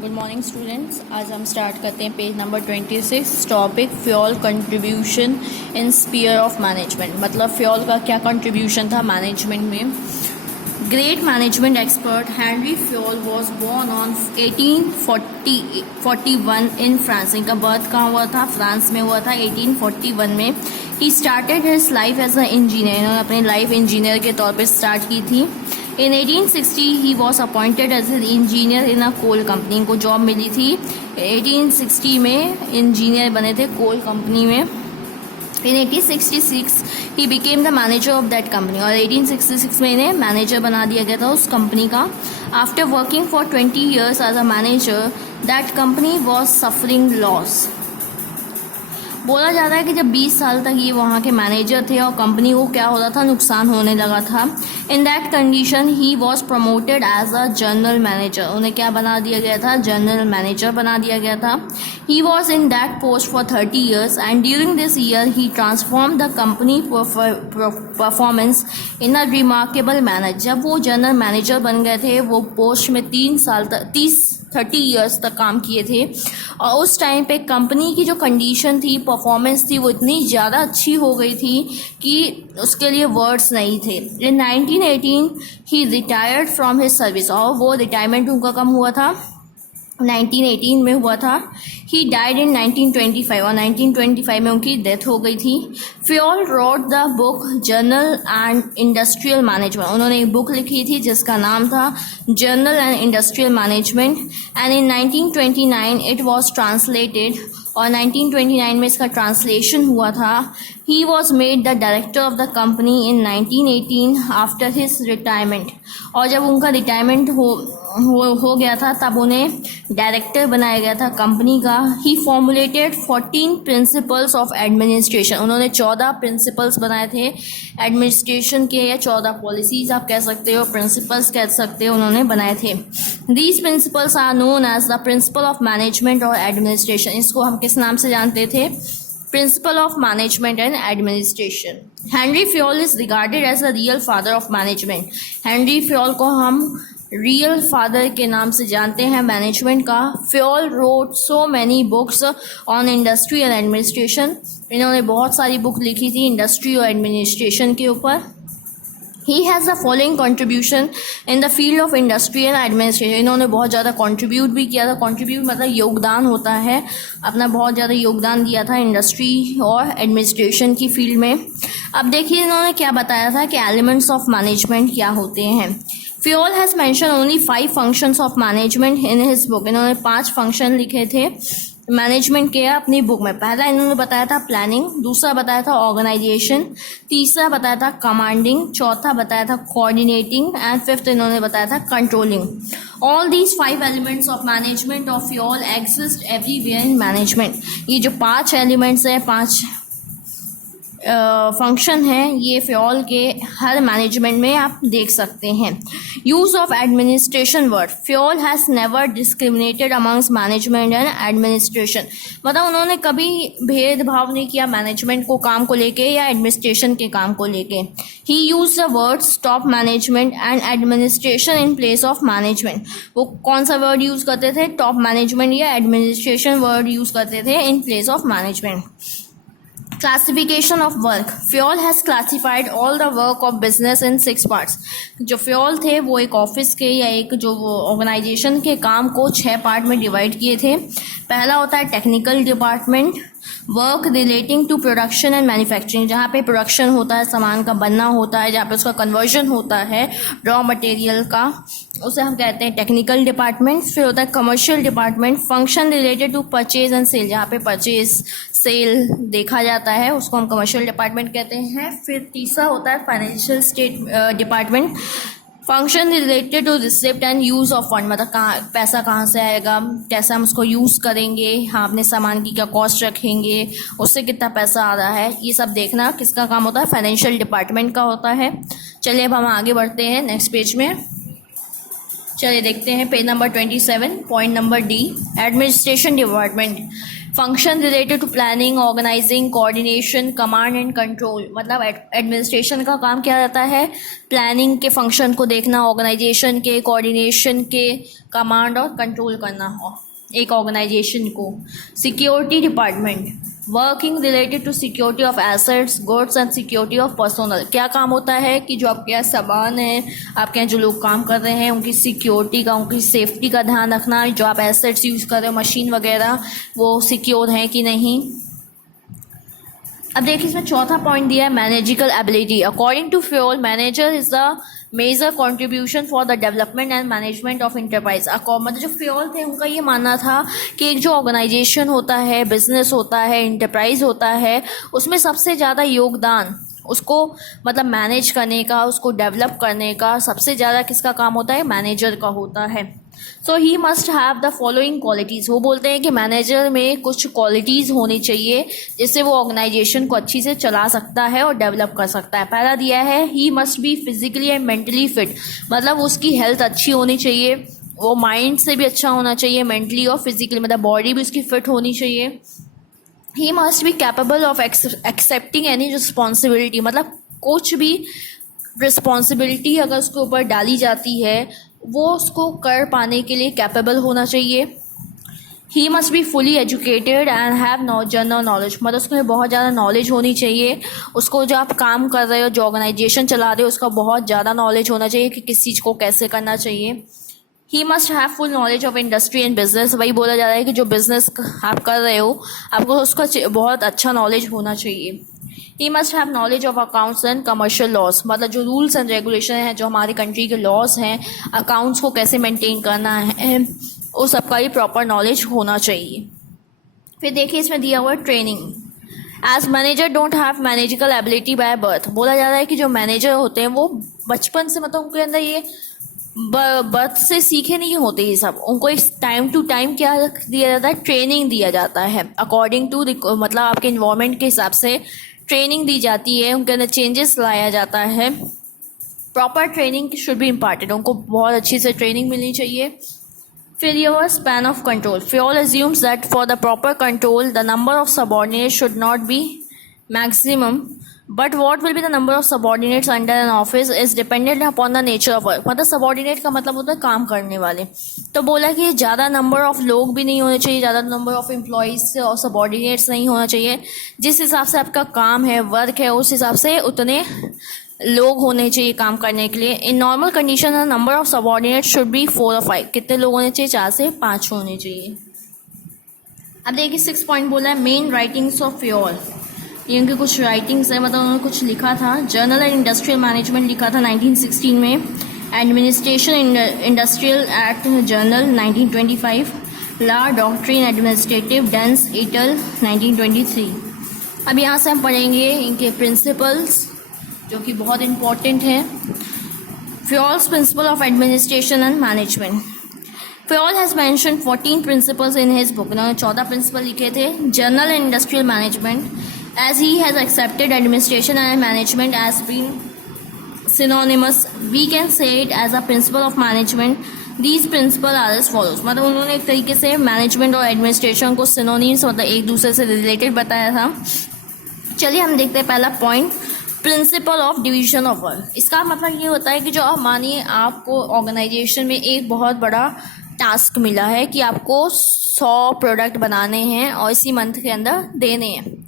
Good morning students. आज हम start करते हैं page number 26। Topic Fayol contribution in sphere of management. मतलब फ्यूल का क्या कंट्रीब्यूशन था मैनेजमेंट में। Great management expert Henri Fayol was born on 1841 in France. इनका बर्थ कहाँ हुआ था? फ्रांस में हुआ था 1841 में। He started his life as a engineer. इन्होंने अपनी लाइफ इंजीनियर के तौर पर स्टार्ट की थी। In 1860 he was appointed as an engineer in a coal company। इनको जॉब मिली थी 1860 में, इंजीनियर बने थे कोल कंपनी में। In 1866 he became the manager of that company। और 1866 में इन्हें मैनेजर बना दिया गया था उस कंपनी का। After working for 20 years as a manager, that company was suffering loss। बोला जाता है कि जब 20 साल तक ये वहाँ के मैनेजर थे और कंपनी को क्या हो रहा था, नुकसान होने लगा था। In that condition he was promoted as a general manager. उन्हें क्या बना दिया गया था? जनरल मैनेजर बना दिया गया था। He was in that post for 30 years and during this year he transform the company performance in a remarkable manner. जब वो जनरल मैनेजर बन गए थे, वो पोस्ट में 30 years तक काम किए थे और उस टाइम पे कंपनी की जो कंडीशन थी, परफॉर्मेंस थी, वो इतनी ज़्यादा अच्छी हो गई थी कि उसके लिए वर्ड्स नहीं थे। इन 1918 ही रिटायर्ड फ्रॉम हिज सर्विस। और वो रिटायरमेंट उनका कम हुआ था 1918 में हुआ था। ही डाइड इन 1925 और 1925 में उनकी डेथ हो गई थी। Fuel wrote the book journal and industrial management. उन्होंने एक बुक लिखी थी जिसका नाम था journal and industrial management and in 1929 it was translated और 1929 में इसका ट्रांसलेशन हुआ था। He was made the director of the company in 1918 after his retirement. और जब उनका रिटायरमेंट हो गया था तब उन्हें डायरेक्टर बनाया गया था कंपनी का। ही फॉर्मुलेटेड 14 प्रिंसिपल्स ऑफ एडमिनिस्ट्रेशन। उन्होंने 14 प्रिंसिपल्स बनाए थे एडमिनिस्ट्रेशन के, या 14 पॉलिसीज आप कह सकते हो, प्रिंसिपल्स कह सकते हो, उन्होंने बनाए थे। These principles are known as the principle of management और एडमिनिस्ट्रेशन। इसको हम किस नाम से जानते थे? Principle of management and administration. Henri Fayol is regarded as the real father of management. Henri Fayol को हम रियल फादर के नाम से जानते हैं मैनेजमेंट का। Fayol wrote so many books on industry and administration. इन्होंने बहुत सारी बुक लिखी थी इंडस्ट्री और एडमिनिस्ट्रेशन के ऊपर। He has the following contribution in the field of industry and administration। इन्होंने बहुत ज़्यादा कंट्रीब्यूट भी किया था। कंट्रीब्यूट मतलब योगदान होता है, अपना बहुत ज़्यादा योगदान दिया था इंडस्ट्री और एडमिनिस्ट्रेशन की फील्ड में। अब देखिए इन्होंने क्या बताया था कि एलिमेंट्स ऑफ मैनेजमेंट क्या होते हैं। Fuel has mention only 5 functions of management in his book. इन्होंने 5 फंक्शन लिखे थे मैनेजमेंट के अपनी बुक में। पहला इन्होंने बताया था प्लानिंग, दूसरा बताया था ऑर्गेनाइजेशन, तीसरा बताया था कमांडिंग, चौथा बताया था कोऑर्डिनेटिंग एंड फिफ्थ इन्होंने बताया था controlling. All these 5 elements of management of fuel exist everywhere in management. ये जो 5 एलिमेंट्स है, 5 फंक्शन है, ये फ्यूल के हर मैनेजमेंट में आप देख सकते हैं। Use of administration word. Fuel has never discriminated amongst management and administration. मतलब उन्होंने कभी भेदभाव नहीं किया मैनेजमेंट को काम को लेके या एडमिनिस्ट्रेशन के काम को लेके। He use the words top management and administration in place of management. वो कौन सा वर्ड यूज करते थे? टॉप मैनेजमेंट या एडमिनिस्ट्रेशन वर्ड यूज करते थे in place of management. Classification of work. Fayol has classified all the work of business in 6 parts. जो Fayol थे वो एक ऑफिस के या एक जो ऑर्गेनाइजेशन के काम को 6 पार्ट में डिवाइड किए थे। पहला होता है technical department, work relating to production and manufacturing. जहाँ पे प्रोडक्शन होता है, सामान का बनना होता है, जहाँ पे उसका कन्वर्जन होता है रॉ मटेरियल का, उसे हम कहते हैं टेक्निकल डिपार्टमेंट। फिर होता है commercial department, function related to purchase and sale. जहाँ पे परचेज सेल देखा जाता है उसको हम कमर्शियल डिपार्टमेंट कहते हैं। फिर तीसरा होता है financial state department, function related to receipt and use of fund. मतलब पैसा कहाँ से आएगा, कैसे हम उसको यूज़ करेंगे, हाँ अपने सामान की क्या कॉस्ट रखेंगे, उससे कितना पैसा आ रहा है, ये सब देखना किसका काम होता है? फाइनेंशियल डिपार्टमेंट का होता है। चलिए अब हम आगे बढ़ते हैं नेक्स्ट पेज में। चलिए देखते हैं page number 27, point number D, administration department. Function related to planning, organising, coordination, command and control. मतलब एडमिनिस्ट्रेशन का काम क्या रहता है, प्लानिंग के फंक्शन को देखना, ऑर्गेनाइजेशन के, कोऑर्डिनेशन के, कमांड और कंट्रोल करना एक ऑर्गेनाइजेशन को। Security department, working related to security of assets, goods and security of personnel. क्या काम होता है कि जो आपके यहाँ सामान है, आपके यहाँ जो लोग काम कर रहे हैं, उनकी सिक्योरिटी का, उनकी सेफ्टी का ध्यान रखना। जो आप एसेट्स यूज़ कर रहे हो, मशीन वगैरह, वो सिक्योर हैं कि नहीं। अब देखिए इसमें चौथा पॉइंट दिया है, managerial ability. According to Fayol, manager is the major contribution for the development and management of enterprise. मतलब जो फ्योल थे उनका ये मानना था कि एक जो ऑर्गेनाइजेशन होता है, बिजनेस होता है, इंटरप्राइज होता है, उसमें सबसे ज़्यादा योगदान उसको मतलब मैनेज करने का, उसको डेवलप करने का सबसे ज़्यादा किसका काम होता है, मैनेजर का होता है। So he must have the following qualities. वो बोलते हैं कि मैनेजर में कुछ क्वालिटीज़ होनी चाहिए जिससे वो ऑर्गेनाइजेशन को अच्छी से चला सकता है और डेवलप कर सकता है। पहला दिया है, he must be physically and mentally fit. मतलब उसकी हेल्थ अच्छी होनी चाहिए, वो माइंड से भी अच्छा होना चाहिए, मेंटली और फिजिकली, मतलब बॉडी भी उसकी फिट होनी चाहिए। He must be capable of accepting any responsibility. मतलब कुछ भी रिस्पॉन्सिबिलिटी अगर उसके ऊपर डाली जाती है, वो उसको कर पाने के लिए कैपेबल होना चाहिए। He must be fully educated and have general knowledge. मतलब उसको बहुत ज़्यादा नॉलेज होनी चाहिए। उसको जो आप काम कर रहे हो, जो ऑर्गेनाइजेशन चला रहे हो, उसका बहुत ज़्यादा नॉलेज होना चाहिए कि किस चीज़ को कैसे करना चाहिए। He must have full knowledge of industry and business. वही बोला जा रहा है कि जो बिजनेस आप कर रहे हो, आपको उसका बहुत अच्छा नॉलेज होना चाहिए। He must have knowledge of accounts and commercial laws. मतलब जो रूल्स एंड रेगुलेशन हैं, जो हमारी कंट्री के लॉज हैं, अकाउंट्स को कैसे मेंटेन करना है, वो सबका ही प्रॉपर नॉलेज होना चाहिए। फिर देखिए इसमें दिया हुआ है training. As manager don't have managerial ability by birth. बोला जा रहा है कि जो मैनेजर होते हैं वो बचपन से, मतलब उनके अंदर ये बर्थ से सीखे नहीं होते ये सब। उनको एक टाइम टू टाइम क्या दिया जाता है, ट्रेनिंग दिया जाता है। अकॉर्डिंग टू मतलब आपके इन्वायरमेंट के हिसाब से ट्रेनिंग दी जाती है, उनके अंदर चेंजेस लाया जाता है। Proper training should be imparted. उनको बहुत अच्छी से ट्रेनिंग मिलनी चाहिए। फिर ये हुआ span of control. Fayol assumes that for the proper control the number of subordinates should not be maximum, but what will be the number of subordinates under an office is dependent upon the nature of work। मतलब subordinate का मतलब होता है काम करने वाले। तो बोला कि ज़्यादा नंबर ऑफ लोग भी नहीं होने चाहिए, ज़्यादा नंबर ऑफ एम्प्लॉयज़ और सबॉर्डिनेट्स नहीं होना चाहिए। जिस हिसाब से आपका काम है, वर्क है, उस हिसाब से उतने लोग होने चाहिए काम करने के लिए। In normal condition the number of subordinate should be 4 or 5। कितने लोग होने चाहिए, 4 से 5 होने चाहिए। अब देखिए 6 पॉइंट बोला है, मेन राइटिंग्स ऑफ फ्योल। ये उनकी कुछ राइटिंग्स है, मतलब उन्होंने कुछ लिखा था। जर्नल एंड इंडस्ट्रियल मैनेजमेंट लिखा था 1916 में। Administration industrial act journal 1925। Law doctrine administrative डेंस इटल 1923। अब यहाँ से हम पढ़ेंगे इनके प्रिंसिपल्स जो कि बहुत इंपॉर्टेंट है। Fayol's principle of administration and management. Fayol has mention 14 principles in his book. इन्होंने 14 प्रिंसिपल लिखे थे। Journal and industrial management, as he has accepted administration and management as being synonymous, we can say it as a principle of management. These principles are as follows। मतलब उन्होंने एक तरीके से management और administration को synonyms, मतलब एक दूसरे से रिलेटेड बताया था। चलिए हम देखते हैं पहला point, principle of division of work. इसका मतलब ये होता है कि जो आप मानिए आपको ऑर्गेनाइजेशन में एक बहुत बड़ा टास्क मिला है कि आपको 100 प्रोडक्ट बनाने हैं और इसी मंथ के अंदर देने हैं।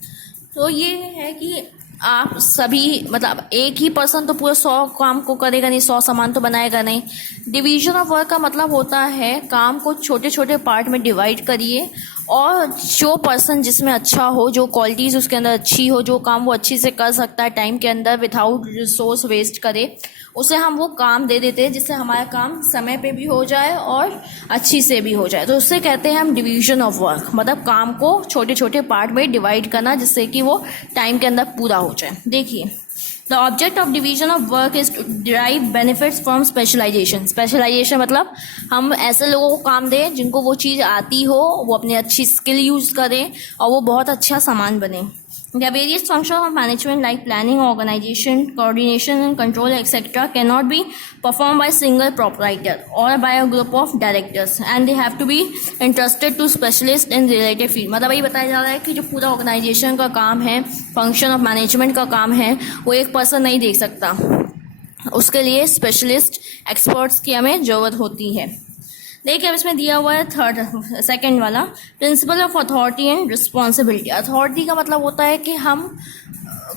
तो ये है कि आप सभी, मतलब एक ही पर्सन तो पूरा 100 काम को करेगा नहीं, 100 सामान तो बनाएगा नहीं। डिवीजन ऑफ वर्क का मतलब होता है काम को छोटे छोटे पार्ट में डिवाइड करिए और जो पर्सन जिसमें अच्छा हो, जो क्वालिटीज़ उसके अंदर अच्छी हो, जो काम वो अच्छी से कर सकता है टाइम के अंदर विदाउट रिसोर्स वेस्ट करे, उसे हम वो काम दे देते हैं जिससे हमारा काम समय पे भी हो जाए और अच्छी से भी हो जाए। तो उससे कहते हैं हम डिवीजन ऑफ वर्क। मतलब काम को छोटे छोटे पार्ट में डिवाइड करना जिससे कि वो टाइम के अंदर पूरा हो जाए। देखिए, the object of division of work is to derive benefits from specialisation. Specialisation मतलब हम ऐसे लोगों को काम दें जिनको वो चीज़ आती हो, वो अपनी अच्छी स्किल यूज़ करें और वो बहुत अच्छा सामान बने। The various functions of management like planning, organization, coordination and control etc. cannot be performed by a single proprietor or by a group of directors and they have to be entrusted to specialists in related field। मतलब ये बताया जा रहा है कि जो पूरा organisation का काम है, फंक्शन ऑफ मैनेजमेंट का काम है, वो एक पर्सन नहीं देख सकता, उसके लिए स्पेशलिस्ट एक्सपर्ट्स की हमें ज़रूरत होती है। देखिए अब इसमें दिया हुआ है सेकंड वाला principle of authority and responsibility. Authority का मतलब होता है कि हम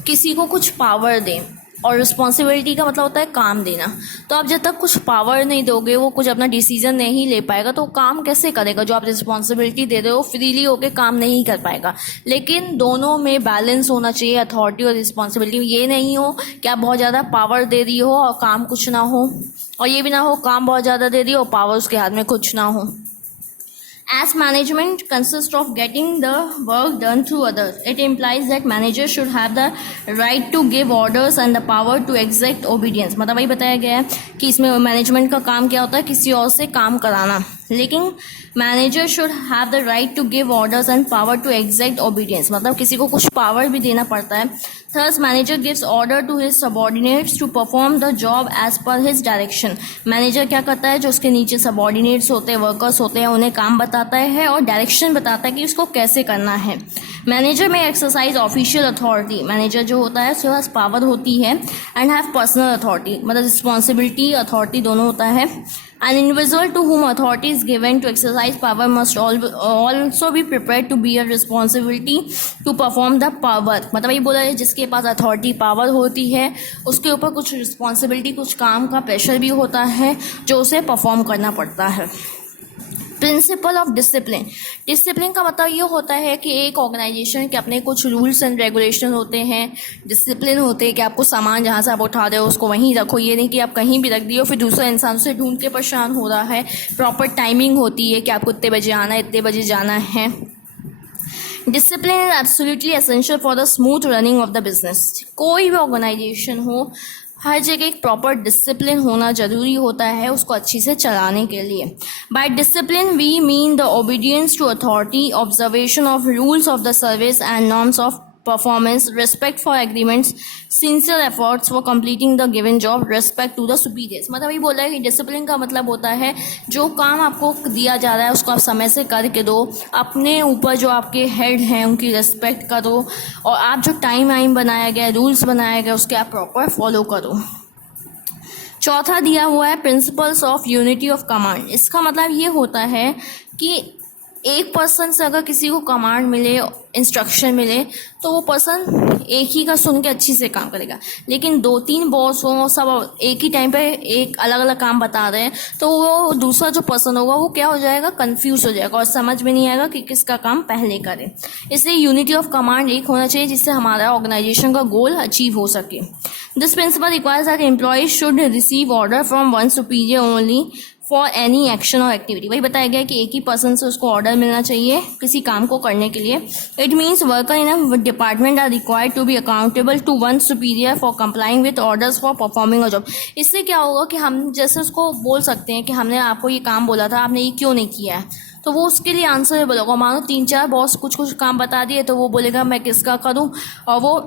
किसी को कुछ पावर दें और रिस्पॉन्सिबिलिटी का मतलब होता है काम देना। तो आप जब तक कुछ पावर नहीं दोगे, वो कुछ अपना डिसीजन नहीं ले पाएगा तो काम कैसे करेगा। जो आप रिस्पॉन्सिबिलिटी दे रहे हो फ्रीली होके काम नहीं कर पाएगा। लेकिन दोनों में बैलेंस होना चाहिए, अथॉरिटी और रिस्पॉन्सिबिलिटी। ये नहीं हो कि आप बहुत ज़्यादा पावर दे रही हो और काम कुछ ना हो, और ये भी ना हो काम बहुत ज़्यादा दे रही हो और पावर उसके हाथ में कुछ ना हो। As management consists of getting the work done through others, it implies that managers should have the right to give orders and the power to exact obedience। मतलब वही बताया गया है कि इसमें मैनेजमेंट का काम क्या होता है, किसी और से काम कराना, लेकिन manager should have the right to give orders and power to exact obedience. मतलब किसी को कुछ पावर भी देना पड़ता है। Thus manager gives order to his subordinates to perform the job as per his direction. Manager क्या करता है, जो उसके नीचे सबॉर्डिनेट्स होते हैं, वर्कर्स होते हैं, उन्हें काम बताता है और डायरेक्शन बताता है कि उसको कैसे करना है। मैनेजर में एक्सरसाइज ऑफिशियल अथॉरिटी। मैनेजर जो होता है उसके पास पावर होती है एंड हैव पर्सनल अथॉरिटी, मतलब रिस्पॉन्सिबिलिटी अथॉरिटी दोनों होता है। An individual to whom authority is given to exercise power must also be prepared to bear responsibility to perform the power। मतलब ये बोला है जिसके पास अथॉरिटी पावर होती है उसके ऊपर कुछ रिस्पॉन्सिबिलिटी, कुछ काम का प्रेशर भी होता है जो उसे परफॉर्म करना पड़ता है। Principle of discipline. डिसिप्लिन का मतलब ये होता है कि एक ऑर्गेनाइजेशन के अपने कुछ रूल्स एंड रेगुलेशन होते हैं, डिसिप्लिन होते हैं कि आपको सामान जहाँ से आप उठा रहे हो उसको वहीं रखो। ये नहीं कि आप कहीं भी रख दिए फिर दूसरा इंसान उसे ढूंढ के परेशान हो रहा है। प्रॉपर टाइमिंग होती है कि आपको इतने बजे आना है, इतने बजे जाना है। Discipline is absolutely essential for the smooth running of the business. कोई भी ऑर्गेनाइजेशन हो, हर जगह एक प्रॉपर डिसिप्लिन होना ज़रूरी होता है उसको अच्छी से चलाने के लिए। By discipline we mean the obedience to authority, observation of rules of the service and norms of performance, respect for agreements, sincere efforts for completing the given job, respect to the superiors. मतलब ये बोला है कि discipline का मतलब होता है जो काम आपको दिया जा रहा है उसको आप समय से करके दो, अपने ऊपर जो आपके हेड हैं उनकी रिस्पेक्ट करो, और आप जो टाइम वाइम बनाया गया, रूल्स बनाया गया उसके आप प्रॉपर फॉलो करो। चौथा दिया हुआ है principles of unity of command. इसका मतलब ये होता है कि एक पर्सन से अगर किसी को कमांड मिले, इंस्ट्रक्शन मिले, तो वो पर्सन एक ही का सुन के अच्छी से काम करेगा। लेकिन 2-3 बॉस हों, सब एक ही टाइम पे एक अलग अलग काम बता रहे हैं, तो वो दूसरा जो पर्सन होगा वो क्या हो जाएगा, कंफ्यूज हो जाएगा और समझ में नहीं आएगा कि किसका काम पहले करें। इसलिए यूनिटी ऑफ कमांड एक होना चाहिए जिससे हमारा ऑर्गेनाइजेशन का गोल अचीव हो सके। This principle requires that employees should receive order from one superior only for any action और एक्टिविटी। वही बताया गया कि एक ही पर्सन से उसको ऑर्डर मिलना चाहिए किसी काम को करने के लिए। It means worker in a department are required to be accountable to one superior for complying with orders for performing a job. इससे क्या होगा कि हम जैसे उसको बोल सकते हैं कि हमने आपको ये काम बोला था, आपने ये क्यों नहीं किया है, तो वो उसके लिए आंसर बोलेगा। मानो 3-4 बॉस कुछ काम बता दिए तो वो बोलेगा मैं किसका करूँ, और वो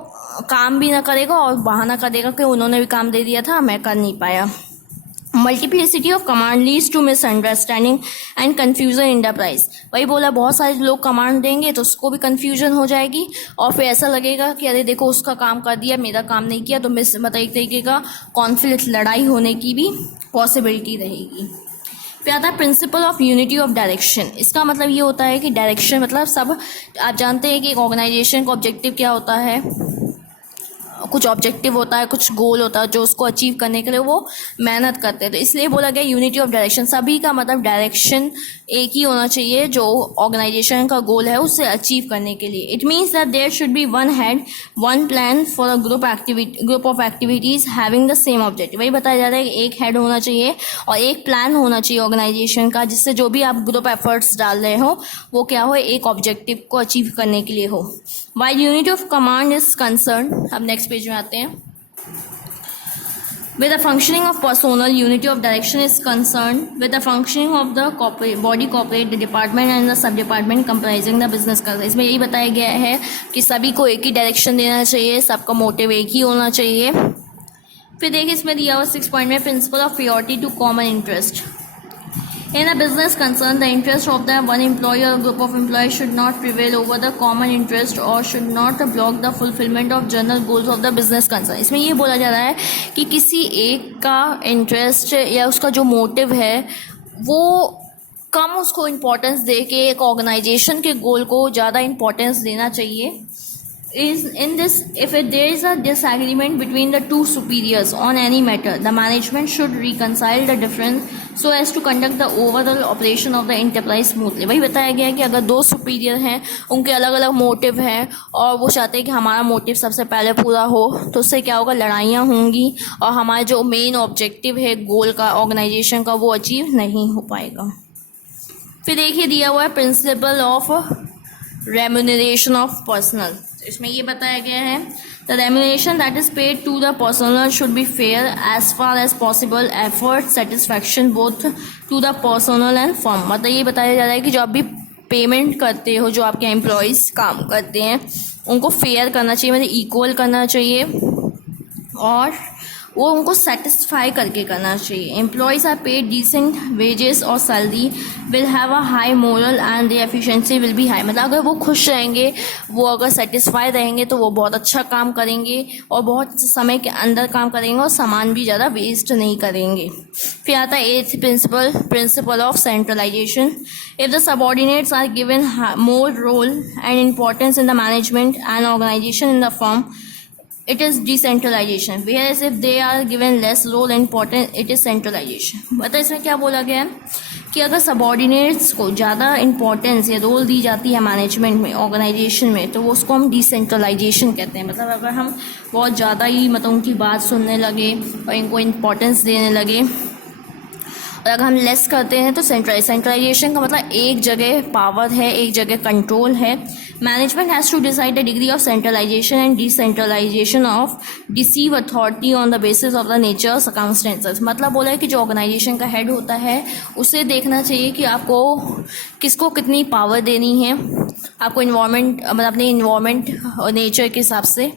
काम भी ना करेगा और बहाना करेगा कि उन्होंने भी काम दे दिया था, मैं कर नहीं पाया। Multiplicity of command leads to misunderstanding and confusion in the price. वही बोला बहुत सारे लोग कमांड देंगे तो उसको भी कन्फ्यूजन हो जाएगी और फिर ऐसा लगेगा कि अरे देखो उसका काम कर दिया, मेरा काम नहीं किया, तो मतलब एक तरीके का कॉन्फ्लिक्ट, लड़ाई होने की भी पॉसिबिलिटी रहेगी। फिर आता है principle of unity of direction. इसका मतलब ये होता है कि डायरेक्शन मतलब सब, आप जानते हैं कि एक ऑर्गेनाइजेशन का ऑब्जेक्टिव क्या होता है, कुछ ऑब्जेक्टिव होता है, कुछ गोल होता है जो उसको अचीव करने के लिए वो मेहनत करते हैं। तो इसलिए बोला गया यूनिटी ऑफ डायरेक्शन। सभी का मतलब डायरेक्शन एक ही होना चाहिए जो ऑर्गेनाइजेशन का गोल है उसे अचीव करने के लिए। It means that there should be one head, one plan for a group of activities having the same objective. वही बताया जा रहा है कि एक हेड होना चाहिए और एक प्लान होना चाहिए ऑर्गेनाइजेशन का, जिससे जो भी आप ग्रुप एफर्ट्स डाल रहे हो वो क्या हो, एक ऑब्जेक्टिव को अचीव करने के लिए हो। While unity of command is concern, अब नेक्स्ट पेज में आते हैं। Where the functioning of personal unity of direction is concerned with the functioning of the body corporate, the department and the sub department comprising the business का, इसमें यही बताया गया है कि सभी को एक ही डायरेक्शन देना चाहिए, सबका मोटिव एक ही होना चाहिए। फिर देखिए इसमें दिया हुआ 6 पॉइंट में principle of priority to common interest. In a business concern, the interest of the one employee or group of employees should not prevail over the common interest or should not block the fulfillment of general goals of the business concern। इसमें ये बोला जा रहा है कि किसी एक का इंटरेस्ट या उसका जो मोटिव है वो कम उसको इम्पोर्टेंस दे के एक ऑर्गेनाइजेशन के गोल को ज़्यादा इम्पोर्टेंस देना चाहिए। Is in this, if there is a disagreement between the two superiors on any matter, the management should reconcile the difference so as to conduct the overall operation of the enterprise smoothly। वही बताया गया है कि अगर दो superior हैं, उनके अलग अलग मोटिव हैं और वो चाहते हैं कि हमारा मोटिव सबसे पहले पूरा हो, तो उससे क्या होगा, लड़ाइयाँ होंगी और हमारा जो मेन ऑब्जेक्टिव है गोल का ऑर्गेनाइजेशन का वो अचीव नहीं हो पाएगा। फिर देखिए दिया हुआ है principle of remuneration of personnel. इसमें ये बताया गया है the remuneration that is paid to the personnel should be fair as far as possible, effort satisfaction both to the personnel and firm. मतलब ये बताया जा रहा है कि जो आप भी पेमेंट करते हो, जो आपके एम्प्लॉयज़ काम करते हैं उनको फेयर करना चाहिए, मतलब इक्वल करना चाहिए और वो उनको सेटिस्फाई करके करना चाहिए। Employees are paid decent wages और salary will have a high morale and the efficiency will be high. मतलब अगर वो खुश रहेंगे, वो अगर सेटिस्फाई रहेंगे तो वो बहुत अच्छा काम करेंगे और बहुत समय के अंदर काम करेंगे और सामान भी ज़्यादा वेस्ट नहीं करेंगे। फिर आता है 8th principle, principle of centralisation. If the subordinates are given more role and importance in the management and organisation in the firm, it is decentralization, whereas if they are given less role and importance, it is centralization। मतलब इसमें क्या बोला गया है कि अगर subordinates को ज़्यादा इंपॉर्टेंस या रोल दी जाती है मैनेजमेंट में, ऑर्गेनाइजेशन में, तो वो उसको हम डिसेंट्रलाइजेशन कहते हैं। मतलब अगर हम बहुत ज़्यादा ही मतलब उनकी बात सुनने लगे और इनको इम्पोर्टेंस देने लगे, और अगर हम लेस करते हैं तो सेंट्रलाइजेशन का मतलब एक जगह पावर है, एक जगह कंट्रोल है। Management has to decide the degree of centralisation and decentralisation of deceive authority on the basis of the nature circumstances. मतलब बोला है कि जो ऑर्गेनाइजेशन का हेड होता है उसे देखना चाहिए कि आपको किसको कितनी पावर देनी है, आपको इन्वायरमेंट मतलब अपने इन्वायरमेंट और नेचर के हिसाब से।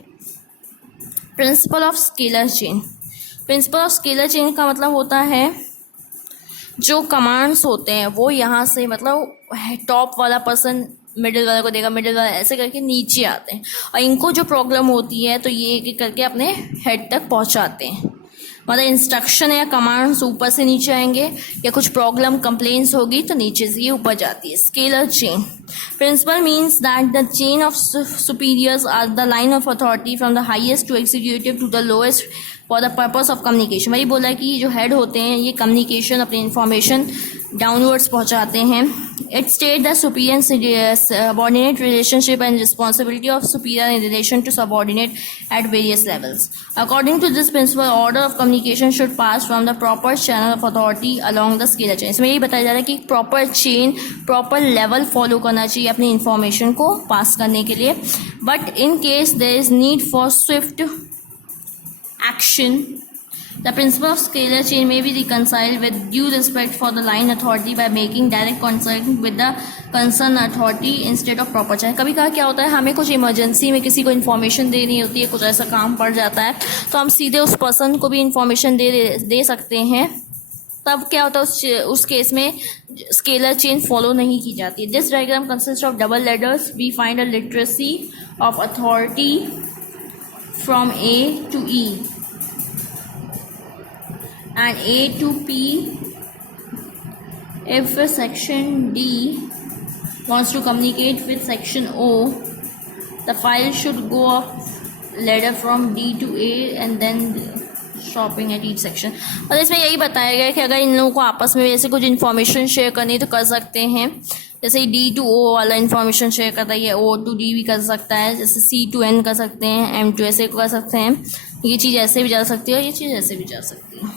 Principle of scalar chain. Principle of scalar chain का मतलब होता है जो कमांड्स होते हैं वो यहाँ से मतलब टॉप वाला पर्सन मिडिल वाला को देगा, मिडिल वाला ऐसे करके नीचे आते हैं और इनको जो प्रॉब्लम होती है तो ये एक एक करके अपने हेड तक पहुँचाते हैं। मतलब इंस्ट्रक्शन या कमांड्स ऊपर से नीचे आएंगे या कुछ प्रॉब्लम कंप्लेंट्स होगी तो नीचे से ये ऊपर जाती है। Scalar chain principle means that the chain of superiors are the line of authority from the highest to executive to the lowest for the purpose of communication. वही बोला है कि ये जो हेड होते हैं ये कम्युनिकेशन, अपनी इन्फॉर्मेशन डाउनवर्ड्स पहुंचाते हैं। It state the superior subordinate relationship and responsibility of superior in relation to subordinate at various levels. According to this principle order of communication should pass from the proper channel of authority along the scalar chain. इसमें यही बताया जा रहा है कि proper chain, proper level follow करना चाहिए अपनी इन्फॉर्मेशन को पास करने के लिए। But in case there is need for swift action, the principle of scalar chain may be reconciled with due respect for the line authority by making direct contact with the concerned authority instead of proper channel। कभी कभी क्या होता है, हमें कुछ emergency में किसी को इन्फॉर्मेशन देनी होती है, कुछ ऐसा काम पड़ जाता है तो हम सीधे उस पर्सन को भी इन्फॉर्मेशन दे सकते हैं। तब क्या होता है उस केस में स्केलर चेन फॉलो नहीं की जाती। This diagram consist of double ladders. We find a literacy of authority from A to E and A to P. If section D wants to communicate with section O, the file should go up ladder from D to A and then shopping at each section। और इसमें यही बताया गया है कि अगर इन लोगों को आपस में ऐसे कुछ इन्फॉर्मेशन शेयर करनी तो कर सकते हैं। जैसे D to O वाला इन्फॉर्मेशन शेयर करता है, ये O to D भी कर सकता है, जैसे C to N कर सकते हैं, M to ऐसे कर सकते हैं। ये चीज़ ऐसे भी जा सकती है और ये चीज़ ऐसे भी जा सकती है।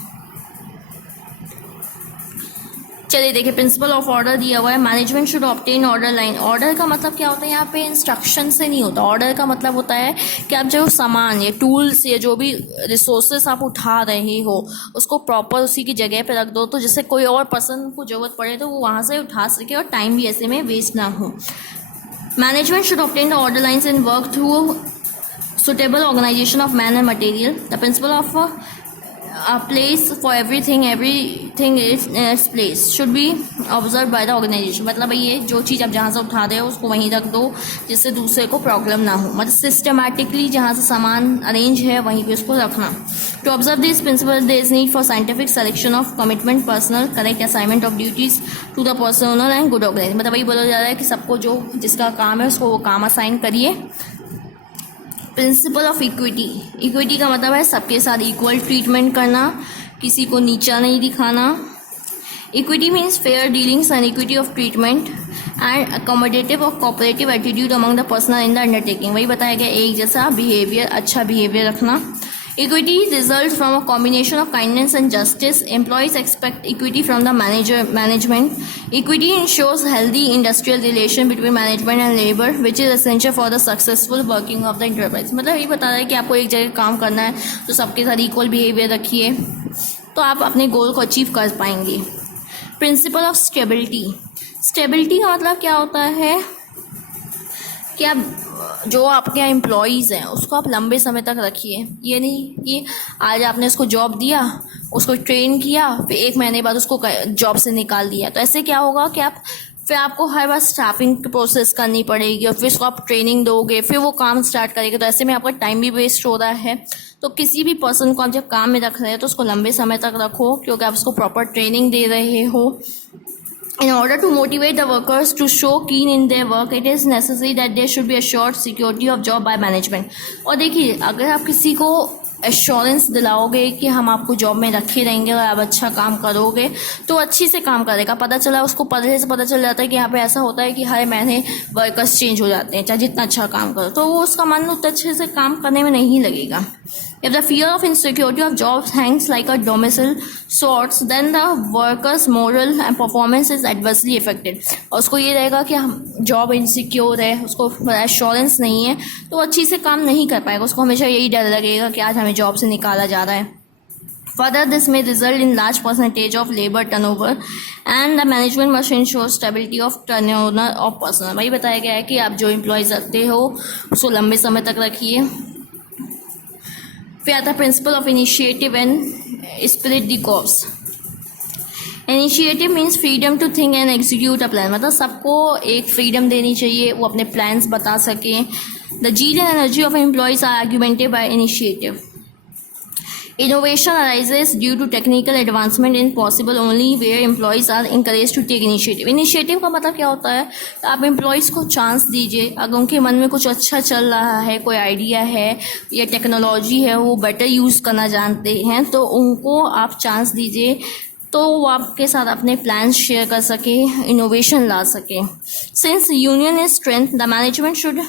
चलिए देखिए, प्रिंसिपल ऑफ ऑर्डर दिया हुआ है, management should obtain order line. Order का मतलब क्या होता है यहाँ पे, इंस्ट्रक्शन से नहीं होता। ऑर्डर का मतलब होता है कि आप जो सामान या टूल्स या जो भी रिसोर्सेस आप उठा रहे हो उसको प्रॉपर उसी की जगह पे रख दो, तो जिससे कोई और पर्सन को जरूरत पड़े तो वो वहाँ से उठा सके और टाइम भी ऐसे में वेस्ट ना हो। Management should obtain the order lines and work through suitable organization of man and material. The principle of a place for everything is in its place should be observed by the organization. मतलब ये जो चीज़ आप जहाँ से उठा रहे हो उसको वहीं रख दो जिससे दूसरे को प्रॉब्लम ना हो, मतलब सिस्टमैटिकली जहाँ से सामान अरेंज है वहीं पे उसको रखना। To observe this principle there is need for scientific selection of commitment, personal correct assignment of duties to the personnel and good organization. मतलब वही बोला जा रहा है कि सबको जो जिसका काम है उसको वो काम असाइन करिए। प्रिंसिपल ऑफ इक्विटी, इक्विटी का मतलब है सबके साथ इक्वल ट्रीटमेंट करना, किसी को नीचा नहीं दिखाना। Equity means fair dealings and equity of treatment and accommodative और cooperative attitude among the personnel in the undertaking. वही बताया गया, एक जैसा बिहेवियर, अच्छा बिहेवियर रखना। Equity results from a combination of kindness and justice. Employees expect equity from the management. Equity ensures healthy industrial relation between management and labor, which is essential for the successful working of the enterprise. मतलब ये बता रहा है कि आपको एक जगह काम करना है तो सबके साथ इक्वल बिहेवियर रखिए तो आप अपने गोल को अचीव कर पाएंगे। प्रिंसिपल ऑफ स्टेबिलिटी, स्टेबिलिटी का मतलब क्या होता है कि आप जो आपके यहाँ एम्प्लॉयज़ हैं उसको आप लंबे समय तक रखिए। ये नहीं कि आज आपने उसको जॉब दिया, उसको ट्रेन किया, फिर 1 महीने बाद उसको जॉब से निकाल दिया, तो ऐसे क्या होगा कि फिर आपको हर बार स्टाफिंग प्रोसेस करनी पड़ेगी और फिर उसको आप ट्रेनिंग दोगे, फिर वो काम स्टार्ट करेगा, तो ऐसे में आपका टाइम भी वेस्ट हो रहा है। तो किसी भी पर्सन को आप जब काम में रख रहे हैं तो उसको लंबे समय तक रखो, क्योंकि आप उसको प्रॉपर ट्रेनिंग दे रहे हो। In order to motivate the workers to show keen in their work, it is necessary that there should be assured security of job by management. और देखिए, अगर आप किसी को एश्योरेंस दिलाओगे कि हम आपको जॉब में रखे रहेंगे और आप अच्छा काम करोगे तो अच्छी से काम करेगा। पता चला उसको पहले से पता चल जाता है कि यहाँ पे ऐसा होता है कि हर महीने वर्कर्स चेंज हो जाते हैं चाहे जितना अच्छा काम करो, तो वो उसका मन उतना अच्छे से काम करने में नहीं लगेगा। If the fear of insecurity of jobs hangs like a domicile sorts, then the worker's moral and performance is adversely affected. और उसको ये रहेगा कि हम जॉब इनसिक्योर है, उसको एश्योरेंस नहीं है, तो अच्छी से काम नहीं कर पाएगा। उसको हमेशा यही डर लगेगा कि आज हमें जॉब से निकाला जा रहा है। Further, this may result in large percentage of labor turnover, and the management must ensure stability of turnover of personnel. वही बताया गया है कि आप जो एम्प्लॉयज रखते हो उसको लंबे समय तक रखिए। फिर आता है principle of initiative and esprit de corps. Initiative means freedom to think and execute a plan, मतलब सबको एक फ्रीडम देनी चाहिए, वो अपने प्लान्स बता सकें। The zeal and energy of employees are augmented by initiative. Innovation arises due to technical advancement and possible only where employees are encouraged to take initiative. Initiative का मतलब क्या होता है, आप employees को चांस दीजिए। अगर उनके मन में कुछ अच्छा चल रहा है, कोई आइडिया है या टेक्नोलॉजी है वो बेटर यूज़ करना जानते हैं, तो उनको आप चांस दीजिए तो वो आपके साथ अपने प्लान्स शेयर कर सके, इनोवेशन ला सके। Since union is strength, the management should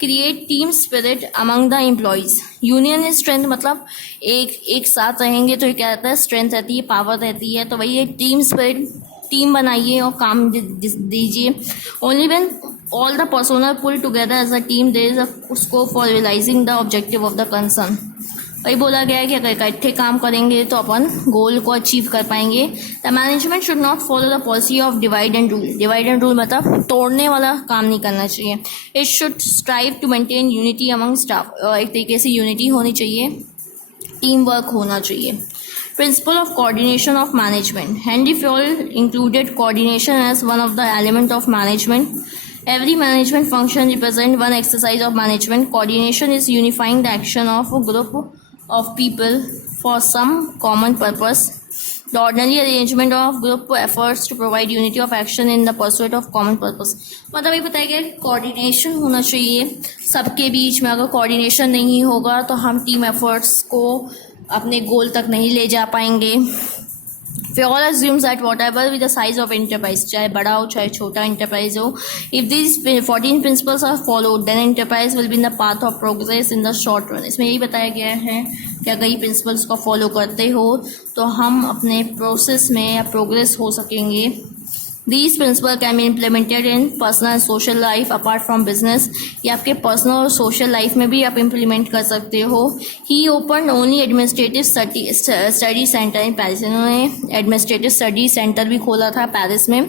create team spirit among the employees. Union is strength, मतलब एक साथ रहेंगे तो क्या रहता है, स्ट्रेंथ रहती है, पावर रहती है। तो वही टीम स्पिरिट, टीम बनाइए और काम दीजिए। Only when all the personnel pull together as a team there is a scope for realising the objective of the concern. वही बोला गया है कि अगर इकट्ठे काम करेंगे तो अपन गोल को अचीव कर पाएंगे। The management should not follow the policy of divide and rule. Divide and rule मतलब तोड़ने वाला काम नहीं करना चाहिए। It should strive to maintain unity among staff, एक तरीके से यूनिटी होनी चाहिए, टीम वर्क होना चाहिए। Principle of coordination of management. Henri Fayol included coordination as one of the element of management. Every management function represents one exercise of management. Coordination is unifying the action of a group of people for some common purpose. The ordinary arrangement of group efforts to provide unity of action in the pursuit of common purpose. मतलब ये बताया गया coordination होना चाहिए सबके बीच में। अगर coordination नहीं होगा तो हम टीम एफर्ट्स को अपने गोल तक नहीं ले जा पाएंगे। All assumes that whatever be the size of enterprise, चाहे बड़ा हो चाहे छोटा enterprise हो, if these 14 principles are followed, then enterprise will be in the path of progress in the short run. इसमें यही बताया गया है कि या कई प्रिंसिपल्स को फॉलो करते हो तो हम अपने प्रोसेस में या प्रोग्रेस हो सकेंगे। These principles can be implemented in personal and social life apart from business। ये आपके पर्सनल और सोशल लाइफ में भी आप इम्प्लीमेंट कर सकते हो। He opened only administrative study center in Paris। इन्होंने एडमिनिस्ट्रेटिव स्टडी सेंटर भी खोला था पेरिस में।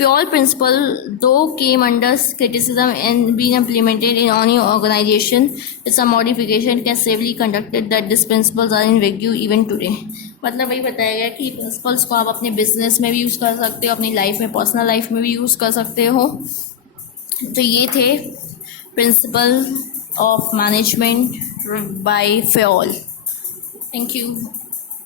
Few principle though came under criticism and being implemented in any organization with some modification can safely conducted that these principles are in vigor even today। मतलब वही बताया गया कि प्रिंसिपल्स को आप अपने बिजनेस में भी यूज़ कर सकते हो, अपनी लाइफ में, पर्सनल लाइफ में भी यूज़ कर सकते हो। तो ये थे principle of management by Fayol. Thank you.